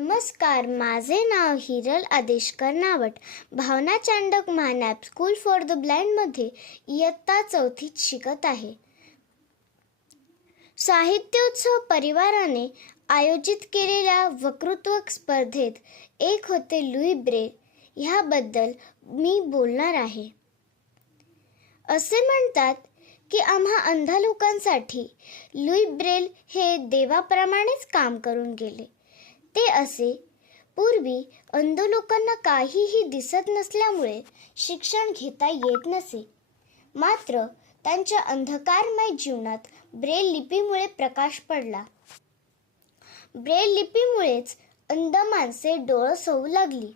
नमस्कार माझे नाव हिरल आदेशकर नावट. Bhavana Chandak महानॅप school for the ब्लाइंडमध्ये इयत्ता चौथीत शिकत आहे. साहित्योत्सव परिवाराने आयोजित केलेल्या वक्तृत्व स्पर्धेत एक होते लुई ब्रे. ह्याबद्दल मी बोलणार आहे. असे म्हणतात की आम्हा अंध लोकांसाठी लुई ब्रेल हे देवाप्रमाणेच काम करून गेले. ते असे. पूर्वी अंध लोकांना काहीही दिसत नसल्यामुळे शिक्षण घेता येत नसे. मात्र त्यांच्या अंधकारमय जीवनात ब्रेल लिपीमुळे प्रकाश पडला. ब्रेल लिपीमुळेच अंध माणसे डोळं सोवू लागली.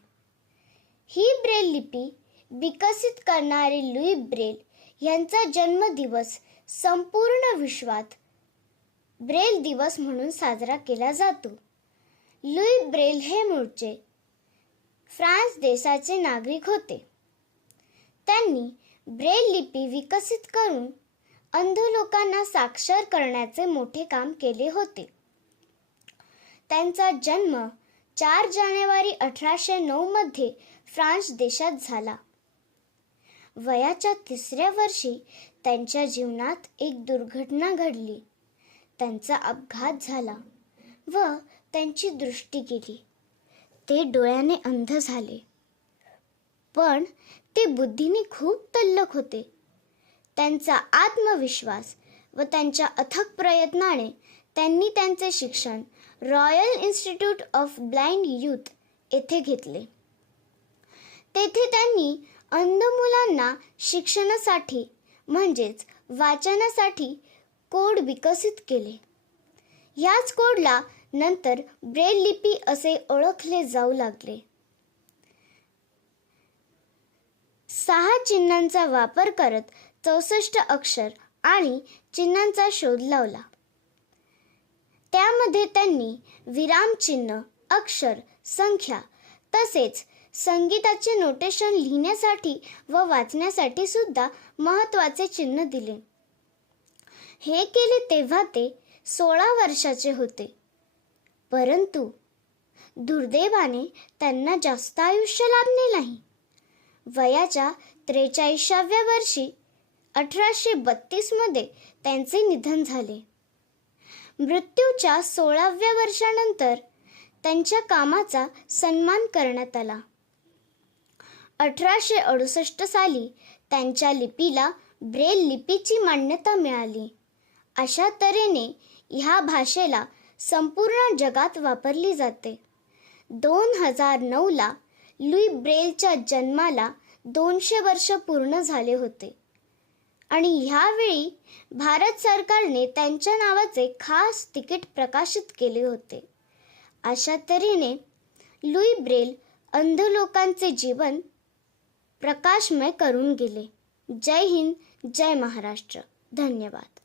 ही ब्रेल लिपी विकसित करणारे लुई ब्रेल यांचा जन्मदिवस संपूर्ण विश्वात ब्रेल दिवस म्हणून साजरा केला जातो. लुई ब्रेल हे मूळचे फ्रान्स देशाचे नागरिक होते. त्यांनी ब्रेल लिपी विकसित करून अंध लोकांना साक्षर करण्याचे मोठे काम केले होते. त्यांचा जन्म चार जानेवारी अठराशे नऊ मध्ये फ्रान्स देशात झाला. वयाच्या तिसऱ्या वर्षी त्यांच्या जीवनात एक दुर्घटना घडली. त्यांचा अपघात झाला व त्यांची दृष्टी गेली ते डोळ्याने अंध झाले. पण ते बुद्धीने खूप तल्लक होते. त्यांचा आत्मविश्वास व त्यांच्या अथक प्रयत्नाने त्यांनी त्यांचे शिक्षण royal institute of blind youth येथे घेतले. तेथे त्यांनी अंध मुलांना शिक्षणासाठी म्हणजेच वाचनासाठी कोड विकसित केले. याच कोडला नंतर ब्रेल लिपी असे ओळखले जाऊ लागले. सहा चिन्हांचा वापर करत चौसष्ट अक्षर आणि चिन्हांचा शोध लावला. त्यामध्ये त्यांनी विरामचिन्ह अक्षर संख्या तसेच संगीताचे नोटेशन लिहिण्यासाठी व वाचण्यासाठी सुद्धा महत्त्वाचे चिन्ह दिले. हे केले तेव्हा ते सोळा वर्षाचे होते. परंतु दुर्दैवाने त्यांना जास्त आयुष्य लाभले नाही. वयाच्या त्रेचाळीसाव्या वर्षी अठराशे बत्तीसमध्ये त्यांचे निधन झाले. मृत्यूच्या सोळाव्या वर्षानंतर त्यांच्या कामाचा सन्मान करण्यात आला. अठराशे अडुसष्ट साली त्यांच्या लिपीला ब्रेल लिपीची मान्यता मिळाली. अशा तऱ्हेने ह्या भाषेला संपूर्ण जगात वापरली जाते. दोन हजार नऊला लुई ब्रेलच्या जन्माला दोनशे वर्ष पूर्ण झाले होते. आणि ह्यावेळी भारत सरकारने त्यांच्या नावाचे खास तिकीट प्रकाशित केले होते. अशा तऱ्हेने लुई ब्रेल अंध लोकांचे जीवन प्रकाशमय करून गेले. जय हिंद जय महाराष्ट्र. धन्यवाद.